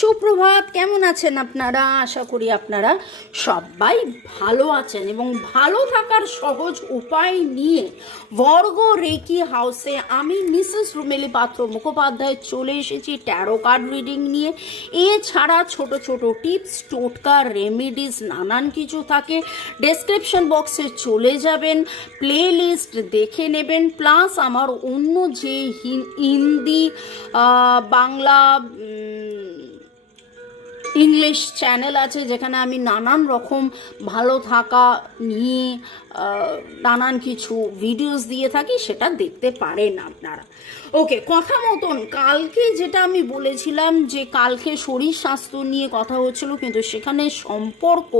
সুপ্রভাত, কেমন আছেন আপনারা? আশা করি আপনারা সবাই ভালো আছেন এবং ভালো থাকার সহজ উপায় নিয়ে বর্গ রেকি হাউসে আমি মিসেস রুমেলি পাত্র মুখোপাধ্যায় চলে এসেছি ট্যারো কার্ড রিডিং নিয়ে। এছাড়া ছোট ছোট টিপস টোটকা রেমিডিস নানান কিছু থাকে। ডেসক্রিপশন বক্সে চলে যাবেন প্লে লিস্ট দেখে নেবেন প্লাস আমার অন্য যে হিন্দি বাংলা ইংলিশ চ্যানেল আছে যেখানে আমি নানান রকম ভালো থাকা নিয়ে নানান কিছু ভিডিওস দিয়ে থাকি, সেটা দেখতে পারেন আপনারা। ওকে কথা মতন। কালকে যেটা আমি বলেছিলাম যে কালকে শরীর স্বাস্থ্য নিয়ে কথা হচ্ছিল, কিন্তু সেখানে সম্পর্ক,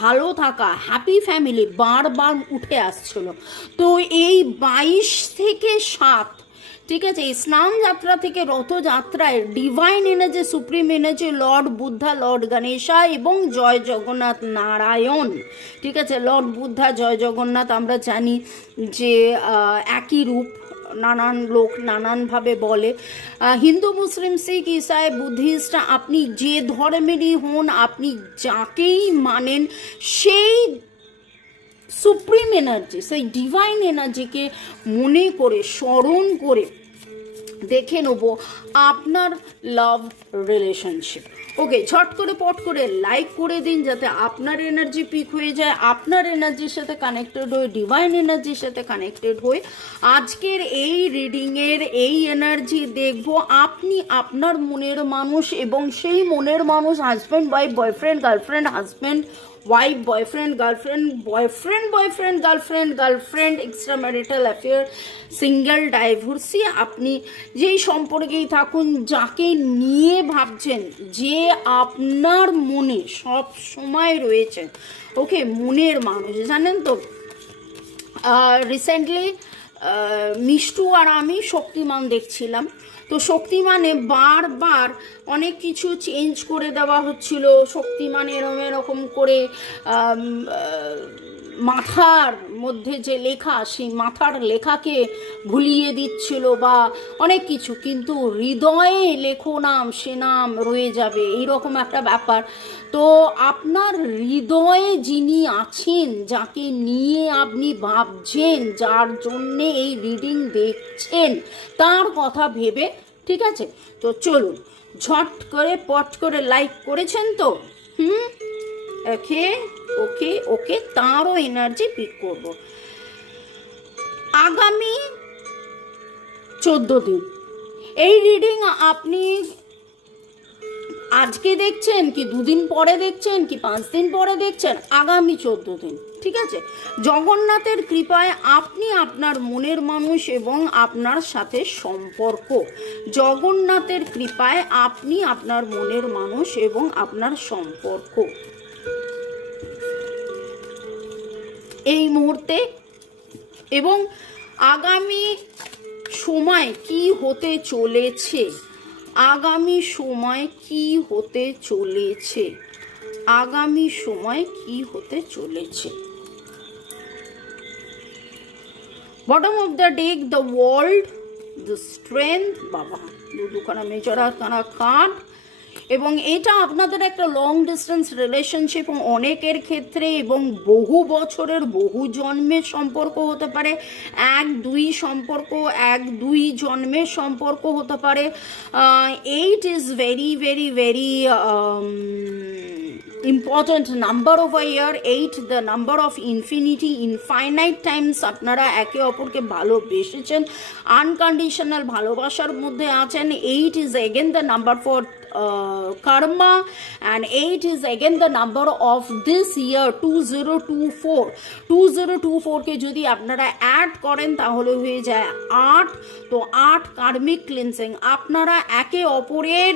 ভালো থাকা হ্যাপি ফ্যামিলি বারবার উঠে আসছিল। তো এই বাইশ থেকে সাত ঠিক আছে, স্নান যাত্রা থেকে রথযাত্রায় divine energy supreme energy lord Buddha lord Ganesha এবং জয় জগন্নাথ নারায়ণ। ঠিক আছে লর্ড বুদ্ধা জয় জগন্নাথ আমরা জানি যে একই রূপ, নানান লোক নানানভাবে বলে। হিন্দু, মুসলিম, শিখ, ইসাই, বুদ্ধিস্ট, আপনি যে ধর্মেরই হন, আপনি যাকেই মানেন, সেই সুপ্রিম এনার্জি সেই ডিভাইন এনার্জিকে মনে করে, স্মরণ করে দেখে নেব আপনার লাভ রিলেশনশিপ ওকে ঝট করে পট করে লাইক করে দিন যাতে আপনার এনার্জি পিক হয়ে যায়, আপনার এনার্জির সাথে কানেক্টেড হয়ে ডিভাইন এনার্জির সাথে কানেক্টেড হয়ে আজকের এই রিডিংয়ের এই এনার্জি দেখব আপনি আপনার মনের মানুষ এবং সেই মনের মানুষ husband wife boyfriend girlfriend husband boyfriend girlfriend boyfriend boyfriend girlfriend girlfriend extra marital affair single divorcee আপনি যেই সম্পর্কেই থাকুন, যাকে নিয়ে ভাবছেন, যে আপনার মনে সব সময় রয়েছে, ওকে মনের মানুষ, জানেন তো? রিসেন্টলি মিষ্টু আর আমি শক্তিমান দেখছিলাম। তো শক্তি মানে বারবার অনেক কিছু চেঞ্জ করে দেওয়া হচ্ছিল। শক্তিমান এরম এরকম করে মাথার মধ্যে যে লেখা, সেই মাথার লেখাকে ভুলিয়ে দিচ্ছিল বা অনেক কিছু। কিন্তু হৃদয়ে লেখো নাম, সে নাম রয়ে যাবে। এইরকম একটা ব্যাপার। তো আপনার হৃদয়ে যিনি আছেন, যাকে নিয়ে আপনি ভাবছেন, যার জন্যে এই রিডিং দেখছেন, তার কথা ভেবে, ঠিক আছে? তো চলুন। ঝট করে, পট করে লাইক করেছেন তো? হুম? ওকে ওকে ওকে তারও এনার্জি পিক করব। আগামী চোদ্দ দিন। এই রিডিং আপনি আজকে দেখছেন কি দুদিন পরে দেখছেন, কি পাঁচ দিন পরে দেখছেন? আগামী চোদ্দ দিন, ঠিক আছে? জগন্নাথের কৃপায় আপনি আপনার মনের মানুষ এবং আপনার সাথে সম্পর্ক। জগন্নাথের কৃপায় আপনি আপনার মনের মানুষ এবং আপনার সম্পর্ক। এই মুহূর্তে এবং আগামী সময় কি হতে চলেছে? আগামী সময় কি হতে চলেছে? আগামী সময় কি হতে চলেছে? Bottom of the deck the world the strength বাবা দুখানা মেজর কানা কাঠ এবং এটা আপনাদের একটা লং ডিস্টেন্স রিলেশনশিপ অনেকের ক্ষেত্রে এবং বহু বছরের বহু জন্মের সম্পর্ক হতে পারে। এক, দুই সম্পর্ক, এক, দুই জন্মের সম্পর্ক হতে পারে। Eight is very very very important number of a year eight the number of infinity infinite times আপনারা একে অপরকে ভালোবেসেছেন আনকন্ডিশনাল ভালোবাসার মধ্যে আছেন eight is again the number for karma and eight is again the number of this year two zero two four two zero two ফোরকে যদি আপনারা অ্যাড করেন, তাহলে হয়ে যায় আট, তো আট কার্মিক ক্লিনসিং আপনারা একে অপরের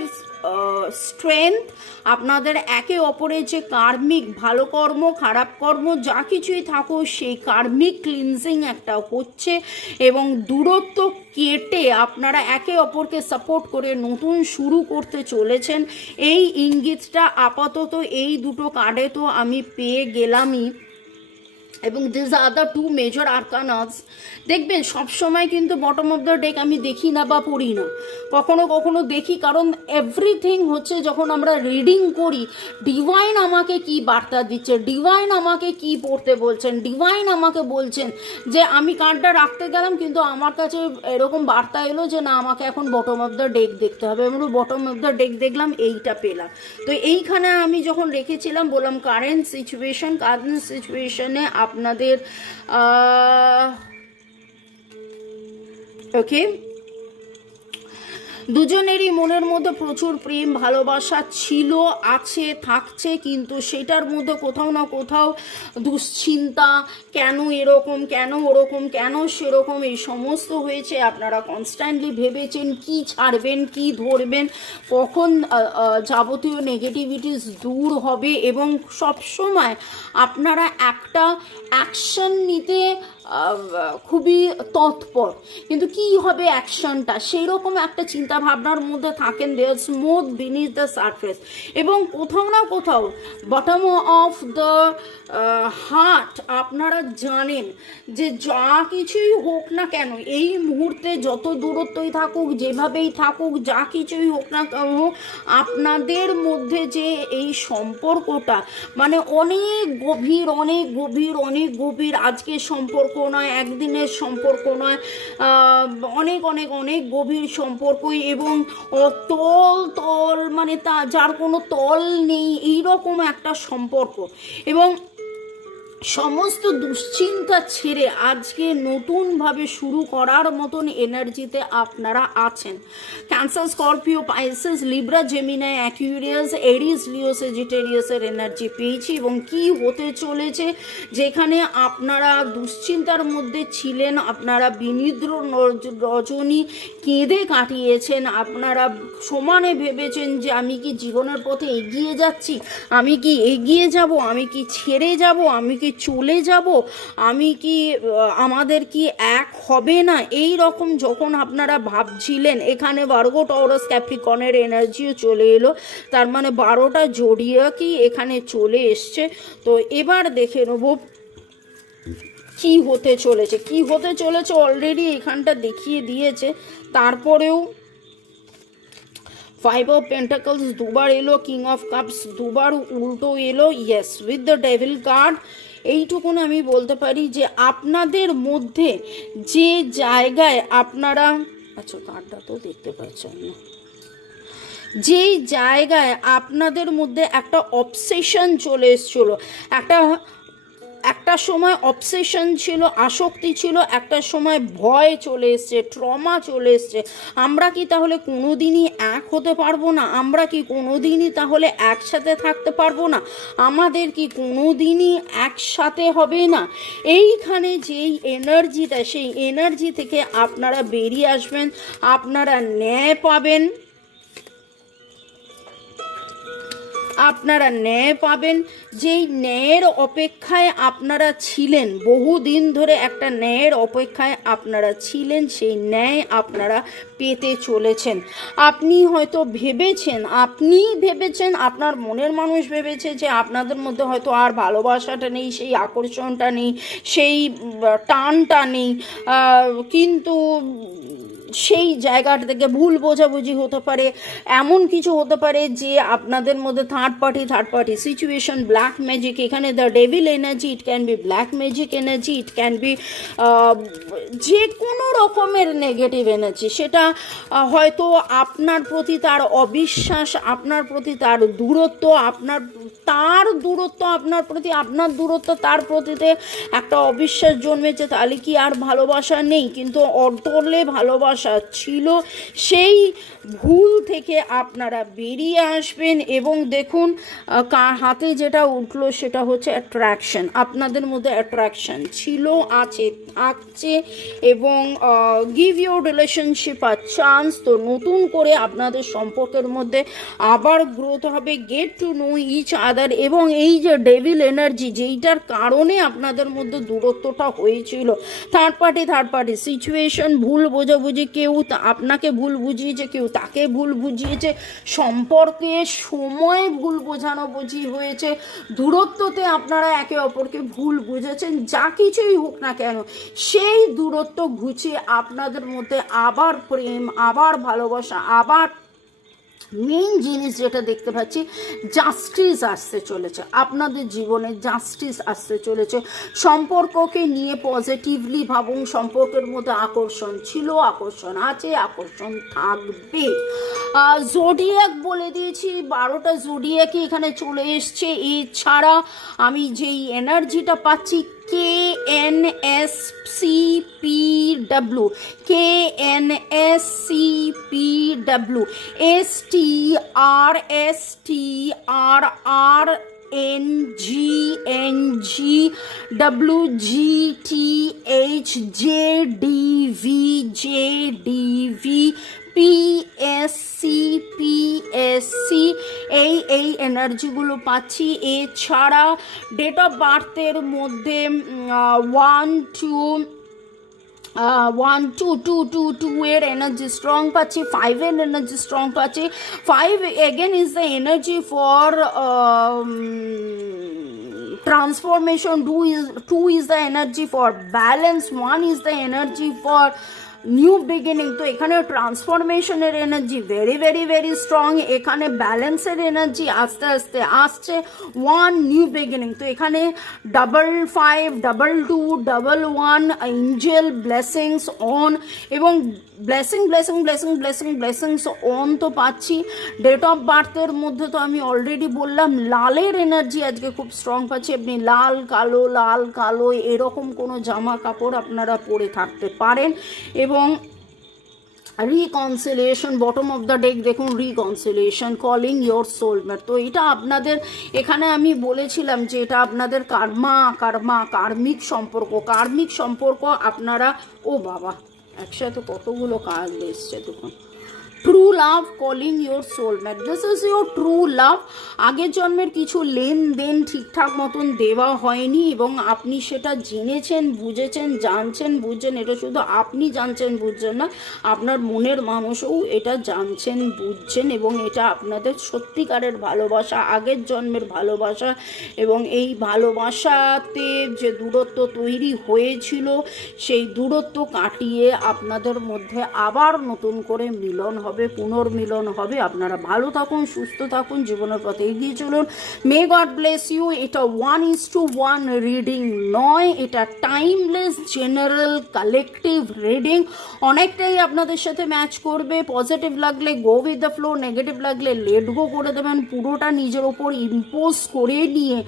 স্ট্রেংথ আপনাদের একে অপরের যে কার্মিক, ভালো কর্ম, খারাপ কর্ম, যা কিছুই থাকুক সেই কার্মিক ক্লিনজিং একটা হচ্ছে এবং দূরত্ব কেটে আপনারা একে অপরকে সাপোর্ট করে নতুন শুরু করতে চলেছেন। এই ইঙ্গিতটা আপাতত এই দুটো কার্ডে তো আমি পেয়ে গেলামই। এবং this are the two major arcanas দেখবেন সবসময় কিন্তু বটম অফ দ্য ডেক আমি দেখি না বা পড়ি না। কখনো কখনো দেখি, কারণ এভরিথিং হচ্ছে যখন আমরা রিডিং করি ডিভাইন আমাকে কি বার্তা দিচ্ছে ডিভাইন আমাকে কি পড়তে বলছেন ডিভাইন আমাকে বলছেন যে আমি কার্ডটা রাখতে গেলাম, কিন্তু আমার কাছে এরকম বার্তা এলো যে না, আমাকে এখন বটম অফ দ্য ডেক দেখতে হবে। আমি বটম অফ দ্য ডেক দেখলাম, এইটা পেলাম। তো এইখানে আমি যখন রেখেছিলাম, বললাম কারেন্ট সিচুয়েশন কারেন্ট সিচুয়েশনে আপনাদের ওকে দুজনেরই মনের মধ্যে প্রচুর প্রেম, ভালোবাসা ছিল, আছে, থাকছে, কিন্তু সেটার মধ্যে কোথাও না কোথাও দুশ্চিন্তা, কেন এরকম, কেন ওরকম, কেন সেরকম, এই সমস্ত হয়েছে। আপনারা কনস্ট্যান্টলি ভেবেছেন কি ছাড়বেন, কি ধরবেন, কখন যাবতীয় নেগেটিভিটিস দূর হবে, এবং সবসময় আপনারা একটা অ্যাকশন নিতে খুবই তৎপর। কিন্তু কি হবে অ্যাকশনটা সেই রকম একটা চিন্তা ভাবনার মধ্যে থাকেন there smooth beneath the surface এবং কোথাও না কোথাও বটম অফ দ্য হার্ট আপনারা জানেন যে যা কিছুই হোক না কেন, এই মুহূর্তে যত দূরত্বই থাকুক, যেভাবেই থাকুক, যা কিছুই হোক না কেন, আপনাদের মধ্যে যে এই সম্পর্কটা মানে অনেক গভীর অনেক গভীর অনেক গভীর আজকের সম্পর্ক নয়, একদিনের সম্পর্ক নয় অনেক অনেক অনেক গভীর সম্পর্ক এবং তল তল মানে তা যার কোনো তল নেই, এইরকম একটা সম্পর্ক। এবং সমস্ত দুশ্চিন্তা ছেড়ে আজকে নতুনভাবে শুরু করার মতন এনার্জিতে আপনারা আছেন। Cancer, Scorpio Pisces Libra, Gemini, Aquarius, Aries, Leo সেজিটেরিয়াসের energy পেয়েছি এবং কি হতে চলেছে, যেখানে আপনারা দুশ্চিন্তার মধ্যে ছিলেন, আপনারা বিনিদ্র রজনী কেঁদে কাটিয়েছেন, আপনারা সমানে ভেবেছেন যে আমি কি জীবনের পথে এগিয়ে যাচ্ছি, আমি কি এগিয়ে যাব, আমি কি ছেড়ে যাব, আমি কি চলে যাব? আমি কি আমাদের কি এক হবে না? এই রকম যখন আপনারা ভাবছিলেন, এখানে বারগো টরস ক্যাপ্রিকনের এনার্জিও চলে এলো। তার মানে বারোটা জড়িয়ে কি এখানে চলে এসছে। তো এবার দেখে নেব কি হতে চলেছে। কি হতে চলেছে অলরেডি এখানটা দেখিয়ে দিয়েছে। তারপরেও ফাইভ অফ পেন্টাকলস দুবার এলো কিং অফ কাপস দুবার উল্টো এলো yes with the devil card এইটুকুন আমি বলতে পারি যে আপনাদের মধ্যে যে জায়গায় আপনারা আচ্ছা কার্ডটা তো দেখতে পাচ্ছেন না। যেই জায়গায় আপনাদের মধ্যে একটা অবসেশন চলে এসেছিল, একটা একটা সময় অবসেশন ছিল, আসক্তি ছিল, একটা সময় ভয় চলে এসছে ট্রমা চলে এসছে। আমরা কি তাহলে কোনোদিনই এক হতে পারব না? আমরা কি কোনোদিনই তাহলে একসাথে থাকতে পারব না? আমাদের কি কোনোদিনই একসাথে হবে না? এইখানে যেই এনার্জিটা সেই এনার্জি থেকে আপনারা বেরিয়ে আসবেন, আপনারা ন্যায় পাবেন। আপনারা ন্যায় পাবেন। যেই ন্যায়ের অপেক্ষায় আপনারা ছিলেন, বহুদিন ধরে একটা ন্যায়ের অপেক্ষায় আপনারা ছিলেন, সেই ন্যায় আপনারা পেতে চলেছেন। আপনি হয়তো ভেবেছেন আপনি ভেবেছেন, আপনার মনের মানুষ ভেবেছে যে আপনাদের মধ্যে হয়তো আর ভালোবাসাটা নেই, সেই আকর্ষণটা নেই, সেই টানটা নেই। কিন্তু সেই জায়গাটা থেকে ভুল বোঝাবুঝি হতে পারে, এমন কিছু হতে পারে যে আপনাদের মধ্যে third party third party situation black magic এখানে the devil energy it can be black magic energy it can be যে কোনো রকমের নেগেটিভ এনার্জি সেটা হয়তো আপনার প্রতি তার অবিশ্বাস, আপনার প্রতি তার দূরত্ব, আপনার তার দূরত্ব আপনার প্রতি, আপনার দূরত্ব তার প্রতিতে একটা অবিশ্বাস জন্মেছে। তাহলে কি আর ভালোবাসা নেই? কিন্তু অটলে ভালোবাসা ছিল, সেই ভুল থেকে আপনারা বেরিয়ে আসবেন এবং দেখুন কার হাতে যেটা উঠল সেটা হচ্ছে অ্যাট্রাকশন আপনাদের মধ্যে অ্যাট্রাকশন ছিল, আছে, থাকছে এবং give your relationship a chance তো নতুন করে আপনাদের সম্পর্কের মধ্যে আবার গ্রোথ হবে। Get to know each other এবং এই যে ডেভিল এনার্জি যেইটার কারণে আপনাদের মধ্যে দূরত্বটা হয়েছিল third party third party situation ভুল বোঝাবুঝি, কেউ আপনাকে ভুল বুঝিয়েছে, কেউ তাকে ভুল বুঝিয়েছে, সম্পর্কে সময় ভুল বোঝানো বুঝি হয়েছে, দূরত্বতে আপনারা একে অপরকে ভুল বুঝেছেন, যা কিছুই হোক না কেন, সেই দূরত্ব ঘুচিয়ে আপনাদের মধ্যে আবার প্রেম, আবার ভালোবাসা, আবার মেইন জিনিস যেটা দেখতে পাচ্ছি জাস্টিস আসতে চলেছে। আপনাদের জীবনে জাস্টিস আসতে চলেছে। সম্পর্ককে নিয়ে পজিটিভলি ভাবুন, সম্পর্কের মধ্যে আকর্ষণ ছিল, আকর্ষণ আছে, আকর্ষণ থাকবে। জোডিয়াক বলে দিয়েছি, বারোটা জোডিয়াকই এখানে চলে এসছে। এছাড়া আমি যেই এনার্জিটা পাচ্ছি K N S C P W K N S C P W S T R S T R R N G N G W G T H J D V J D V PSC PSC এই এই এনার্জিগুলো পাচ্ছি। এছাড়া date of বার্থের মধ্যে one two one two two two two এর energy strong পাচ্ছি ফাইভের এনার্জি স্ট্রং পাচ্ছি। Five again is the energy for transformation, two is two is the energy for balance, one is the energy for new beginning তো এখানে ট্রান্সফরমেশনের energy very very very strong এখানে ব্যালেন্সের energy আস্তে আস্তে আসছে ওয়ান নিউ বিগিনিং তো এখানে double five double two double one angel blessings on এবং blessing blessing blessing blessing blessings on তো পাচ্ছি। ডেট অফ বার্থের মধ্যে তো আমি অলরেডি বললাম, লালের এনার্জি আজকে খুব স্ট্রং পাচ্ছি, আপনি লাল, কালো লাল, কালো, এরকম কোনো জামা কাপড় আপনারা পরে থাকতে পারেন এবং reconciliation bottom of the deck দেখুন রিকনসিলিয়েশন কলিং ইয়োর সোলমেট তো এটা আপনাদের, এখানে আমি বলেছিলাম যে এটা আপনাদের কার্মা কার্মা কার্মিক সম্পর্ক। কার্মিক সম্পর্ক আপনারা, ও বাবা, একসাথে কতগুলো কাজ এসছে দেখুন। True love calling your soulmate this is your true love আগের জন্মের কিছু লেনদেন ঠিকঠাক মতন দেওয়া হয়নি এবং আপনি সেটা জেনেছেন, বুঝেছেন, জানছেন, বুঝছেন, এটা শুধু আপনি জানছেন, বুঝছেন না, আপনার মনের মানুষও এটা জানছেন, বুঝছেন এবং এটা আপনাদের সত্যিকারের ভালোবাসা, আগের জন্মের ভালোবাসা এবং এই ভালোবাসাতে যে দূরত্ব তৈরি হয়েছিল, সেই দূরত্ব কাটিয়ে আপনাদের মধ্যে আবার নতুন করে মিলন হবে। পুনর্মিলন হবে। আপনারা ভালো থাকুন, সুস্থ থাকুন, জীবনের পথে এগিয়ে চলুন। মে গড ব্লেস ইউ এটা one is to one reading নয়, এটা টাইমলেস জেনারেল কালেকটিভ রিডিং অনেকটাই আপনাদের সাথে ম্যাচ করবে। পজিটিভ লাগলে go with the flow negative লাগলে লেট গো করে দেবেন। পুরোটা নিজের ওপর ইম্পোজ করে নিয়ে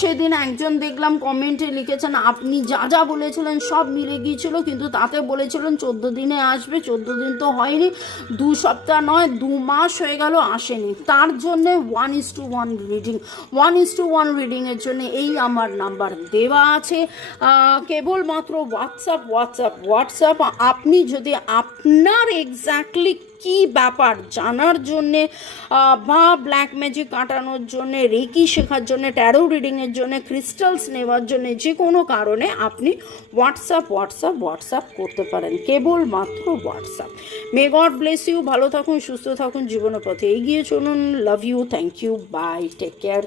সেদিন একজন দেখলাম কমেন্টে লিখেছেন, আপনি যা যা বলেছিলেন সব মিলে গিয়েছিল, কিন্তু তাতে বলেছিলেন চোদ্দ দিনে আসবে, চোদ্দ দিন তো হয়নি। দু সপ্তাহ নয়, দু মাস হয়ে গেল আসেনি। তার জন্যে one is to one reading one is to one রিডিংয়ের জন্য এই আমার নাম্বার দেওয়া আছে। কেবলমাত্র হোয়াটসঅ্যাপ হোয়াটসঅ্যাপ হোয়াটসঅ্যাপ আপনি যদি আপনার এক্স্যাক্টলি কি ব্যাপার জানার জন্যে বা ব্ল্যাক ম্যাজিক কাটানোর জন্যে, রেকি শেখার জন্যে ট্যারো রিডিংয়ের জন্যে ক্রিস্টালস নেওয়ার জন্যে যে কোনো কারণে আপনি হোয়াটসঅ্যাপ হোয়াটসঅ্যাপ হোয়াটসঅ্যাপ করতে পারেন। কেবলমাত্র WhatsApp may God bless you ভালো থাকুন, সুস্থ থাকুন, জীবনের পথে এগিয়ে চলুন। Love you thank you bye take care